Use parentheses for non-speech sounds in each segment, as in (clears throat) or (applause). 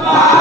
Wow.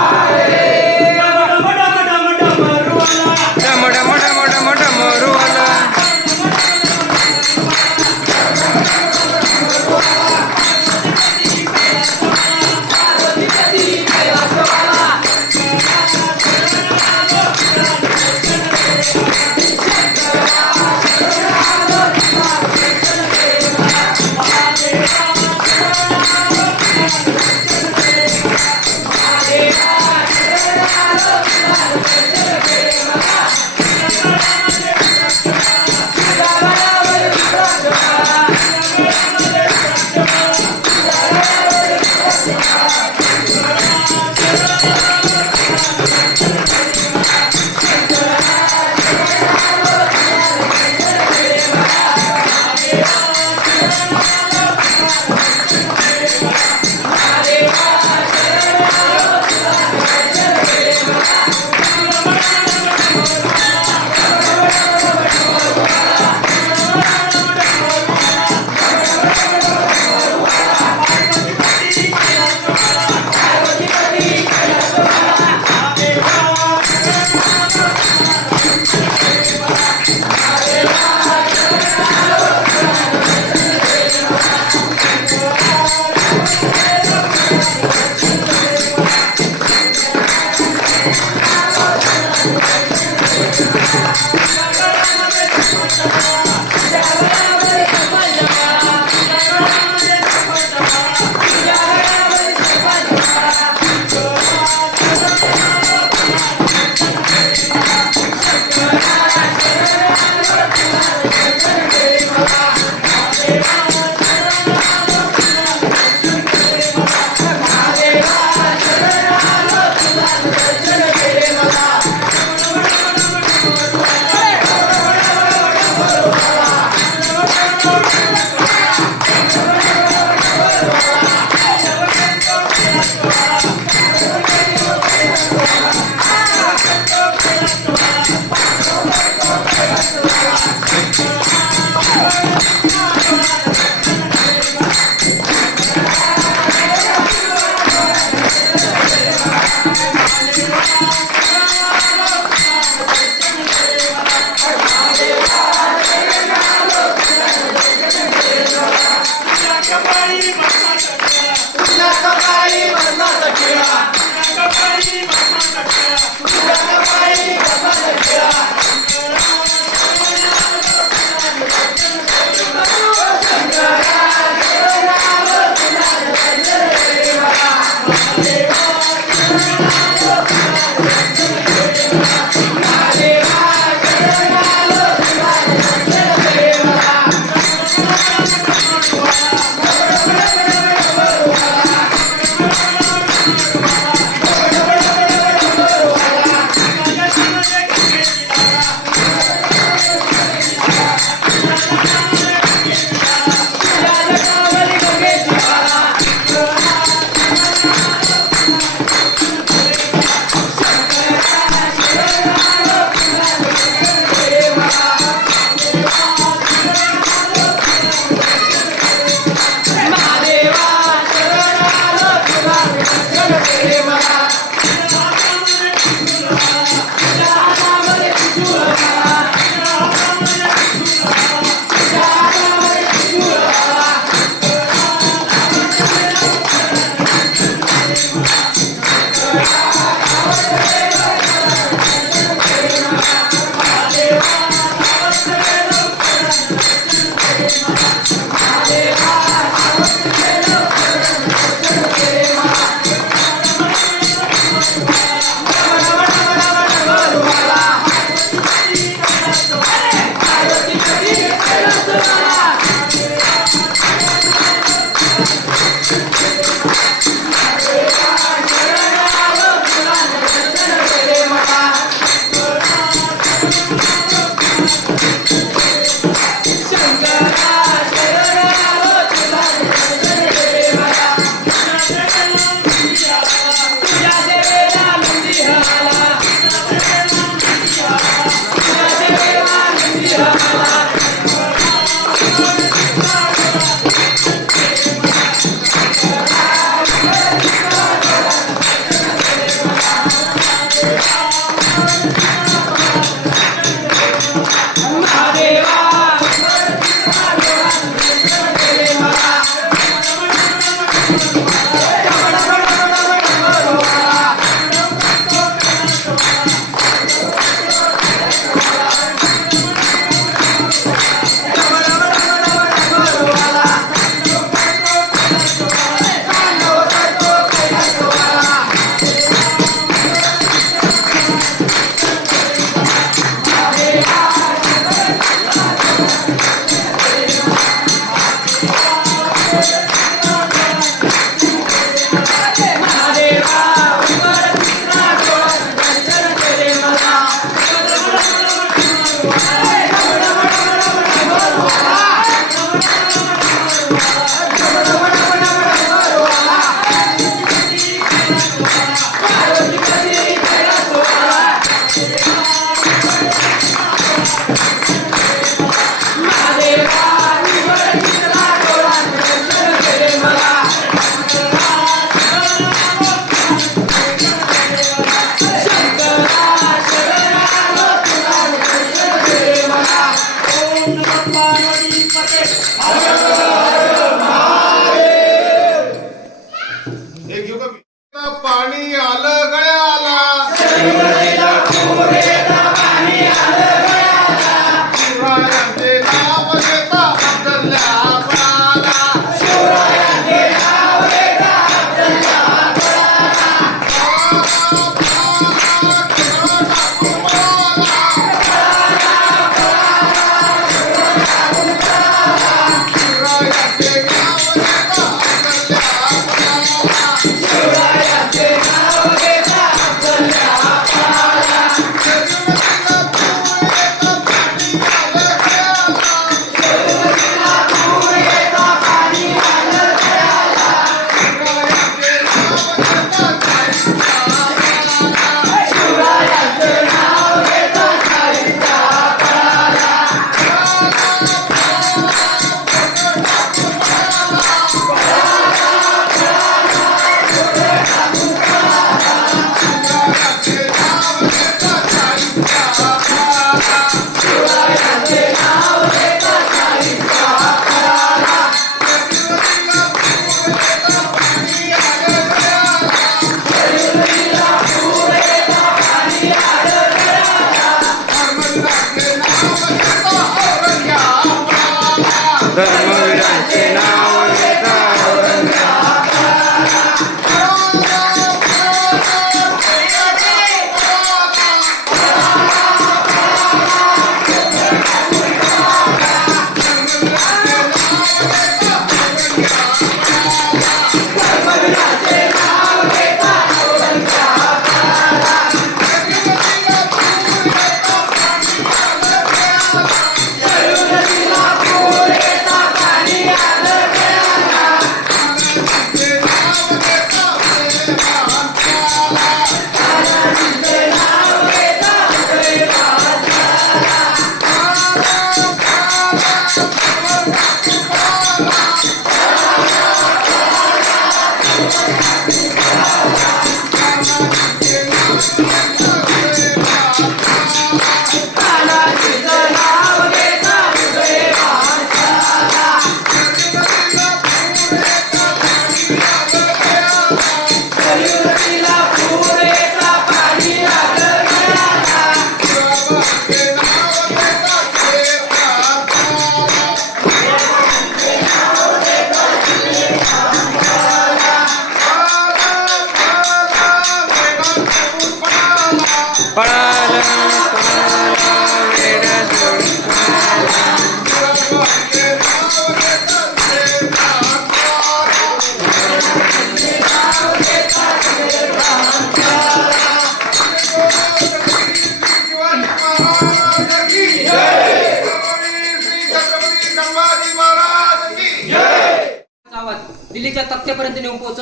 धर्मवीरांचे नाव घेता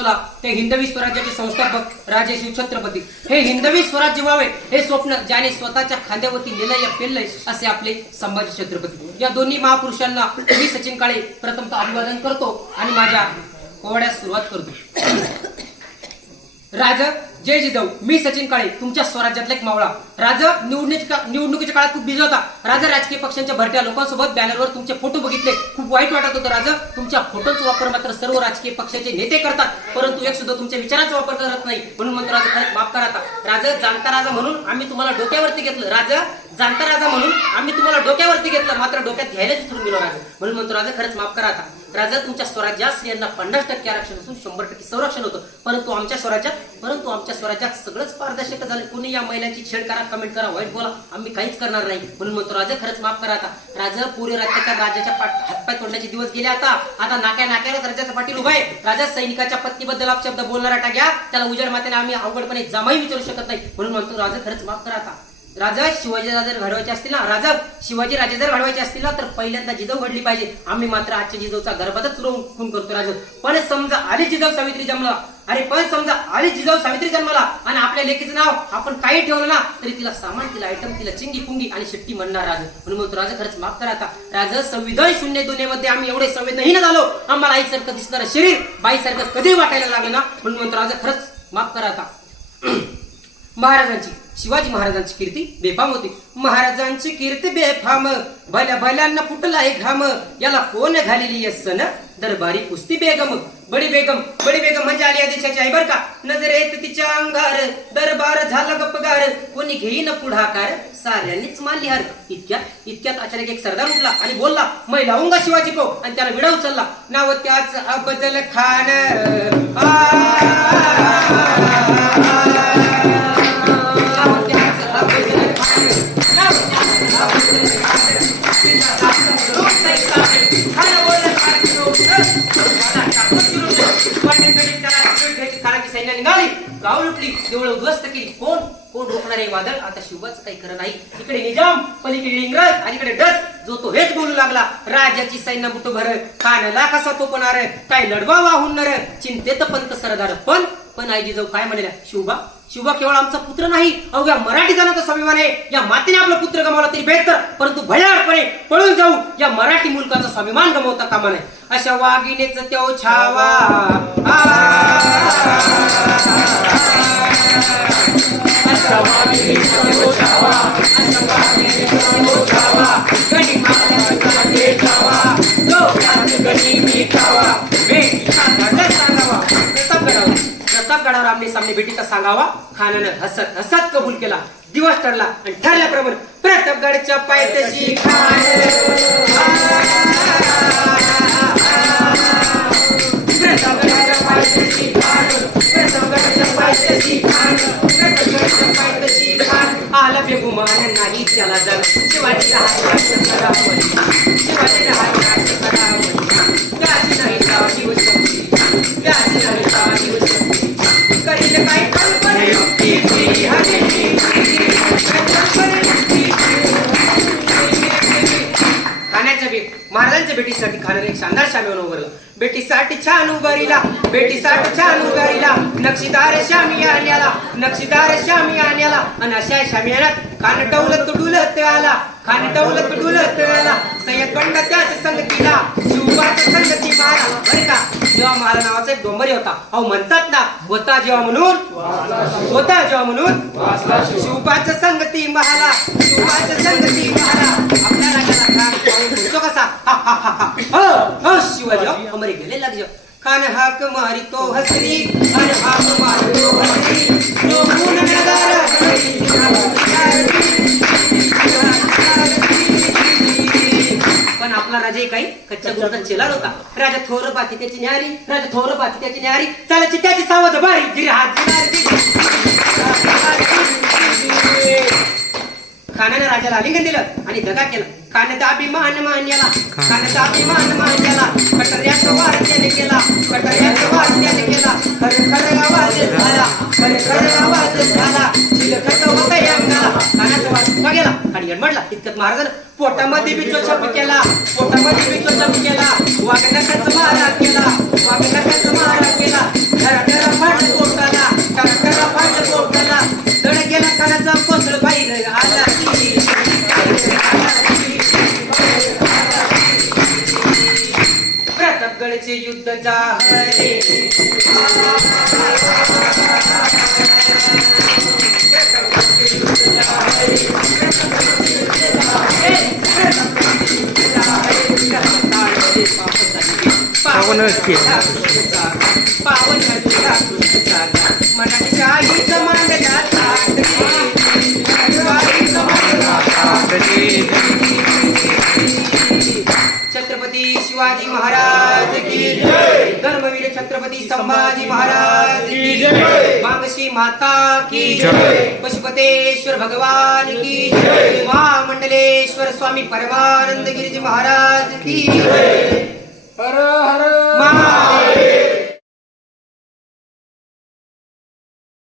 नेऊन ते हिंदवी स्वराज्याचे संस्थापक राजे शिवछत्रपती हे हिंदवी स्वराज्य व्हावे हे स्वप्न ज्याने स्वतःच्या खांद्यावरती निलय पेललंय असे आपले संभाजी छत्रपती. या दोन्ही महापुरुषांना मी सचिन काळे प्रथमतः अभिवादन करतो आणि माझ्या पोवाड्यास सुरुवात करतो. राज जय जिजाऊ. मी सचिन काळे तुमच्या स्वराज्यातला एक मावळा. राजा निवडणुकीच्या निवडणुकीच्या काळात खूप बिझी होता. राजा राजकीय पक्षांच्या भरत्या लोकांसोबत बॅनरवर तुमचे फोटो बघितले. खूप वाईट वाटत होतं राजा. तुमच्या फोटोचा वापर मात्र सर्व राजकीय पक्षाचे नेते करतात. परंतु एक सुद्धा तुमच्या विचारांचा वापर करत नाही. म्हणून म्हणतो राजा खरंच माफ करा आता. राजा जाणता राजा म्हणून आम्ही तुम्हाला डोक्यावरती घेतलं. राजा जाणता राजा म्हणून आम्ही तुम्हाला डोक्यावरती घेतलं. मात्र डोक्यात घ्यायलाच विसरून गेलो राजा. म्हणून म्हणतो राजा खरंच माफ करा आता. राजा तुमच्या स्वराज्यात स्त्रियांना पन्नास टक्के आरक्षण असून शंभर टक्के संरक्षण होतं. परंतु आमच्या स्वराज्यात परंतु आमच्या स्वराज्यात सगळंच पारदर्शक झालं. कोणी या महिलांची छेड करा कमेंट करा वाईट बोला आम्ही काहीच करणार नाही. म्हणून म्हणतो राजा खरंच माफ करा आता. राजा पुरे राज्याच्या राजाच्या पाठ- हातपाय तोडण्याचे दिवस गेले आता. आता नाक्या नाक्याला राजाचा पाटील उभा आहे. राजा सैनिकाच्या पत्नीबद्दल अपशब्द बोलणारा टाक्या. त्याला उजळ मातेने आम्ही अवघडपणे जमाही विचारू शकत नाही. म्हणून म्हणतो राजा खरंच माफ करा आता. राजा शिवाजी राजा जर घडवायचे असतील ना राजा शिवाजी राजे जर घडवायचे असतील ना तर पहिल्यांदा जिजाऊ घडली पाहिजे. आम्ही मात्र आजच्या जिजाऊचा गर्भातच रोवून खून करतो राजा. पण समजा आली जिजाऊ सावित्री जन्मला. अरे पण समजा आली जिजाऊ सावित्री जन्मला आणि आपल्या लेकीचं नाव आपण काही ठेवलं ना तरी तिला सामान तिला आयटम तिला चिंगी पुंगी आणि शिट्टी म्हणणार राजा. म्हणून म्हणतो राजा खरंच माफ करा आता. राजा संविधान शून्य दुनियेमध्ये आम्ही एवढे संवेदनहीन झालो. आम्हाला आईसारखं दिसणारं शरीर बाईसारखं कधी वाटायला लागलं ना? म्हणून म्हणतो राजा खरंच माफ करा आता. (clears throat) महाराजांची. शिवाजी महाराजांची कीर्ती बेफाम होती. महाराजांची कीर्ती बेफाम. भल्या भल्यांना फुटला आहे घाम. याला कोण घालेली सण? दरबारी कुस्ती बेगम. बडी बेगम बडी बेगम म्हणजे आली देशाची आई बर का? नजरेत तिच्या अंगार. दरबार झाला गप्पगार. कोणी घेईन पुढाकार? साऱ्यांनीच मानली हर इतक्यात इतक्यात अचानक एक सरदार उठला आणि बोलला मै लावूंगा शिवाजी को. आणि त्याला विडा उचलला. नाव त्याच अफजल खान. काही वादळ आता शिवाचं काही खरं नाही. इकडे निजाम पलीकडे इंग्रज आणि इकडे डच. जो तो हेच बोलू लागला राजाची सैन्य मुठो भर खाण्याला कसा तो पणार काय लढवा वाहुणार चिंतेत पंत सरदार. पण पण आई जिजाऊ काय म्हणल्या? शिवबा शिवबा केवळ आमचा पुत्र नाही अवघ्या मराठी जणांचा स्वाभिमान आहे. या मातेने आपला पुत्र गमावला तरी बेहतर परंतु भयानकपणे पळून जाऊ. या मराठी मुलकाचा स्वाभिमान गमावता कामा नये. अशा वाघिणीच त्यो छावा. प्रतापगडावर आमने सामने भेटीचा सांगावा. खानानं हसत हसत कबूल केला. दिवस ठरला आणि ठरल्याप्रमाणे प्रतापगडच्या पायथ्याशी खान पायथ्याशी पायथ्याशी पायथ्याशी आला बेगुमान नाही त्याला जग. शिवाजी शिवाजी एक शानदार शामियान उभारला भेटीसाठी छान उभारीला. भेटीसाठी छान उभारीला नक्षीदार श्यामी आण्याला नक्षीदार श्यामी आण्याला आणि अशा शामियानात खान टवलत डुलत आला खान टवलत डुलत आला. सय्यद बंड त्याच संगतीला शिवबाच संगती मारा. बरे का? जेव्हा मारा नावाचा एक डोंबरी होता. अहो म्हणतात ना होता जेव्हा म्हणून? होता जेव्हा म्हणून? शिवबाच संगती महाला हो, हो, हो, अमरे गेले लग खान हाक मारी तो हसरी खान हाक मारी तो हसरी रोमून नगार पण आपला राजा काही कच्च्या गुरुचा चेलार होता राजा थोर पाती त्याची न्यारी राजा थोर पाती त्याची न्यारी चालायची त्याची सावध बारी गिरी हात खानाने राजाला आलिंगन दिलं आणि दगा केला. खाण्याचा अभिमान मान्याला खाण्याचा अभिमान मान्याला कटर्याचा वार त्याने केला कटर्याचा वार त्याने केला. खरे खरे आवाज झाला खरे खरे आवाज झाला. चिलखत होता अंगाला. खाण्याचा वार उभा गेला आणि म्हणला इतकत महाराजानं पोटामध्ये बिचो छप केला पोटामध्ये बिचो छप केला वागण्याचा मारा केला वागण्याचा मारा केला. घरा घरा फाट पोटाला घरा घरा फाट पोटाला दड गेला खाण्याचा कोसळ बाहेर पावन पावन छत्रपती शिवाजी महाराज। धर्मवीर छत्रपती संभाजी महाराज की जय. मागशी माता की जय. पशुपतेश्वर भगवान की जय. महामंडलेश्वर स्वामी परमानंद गिरिजी महाराज की जय. हर हर महादेव.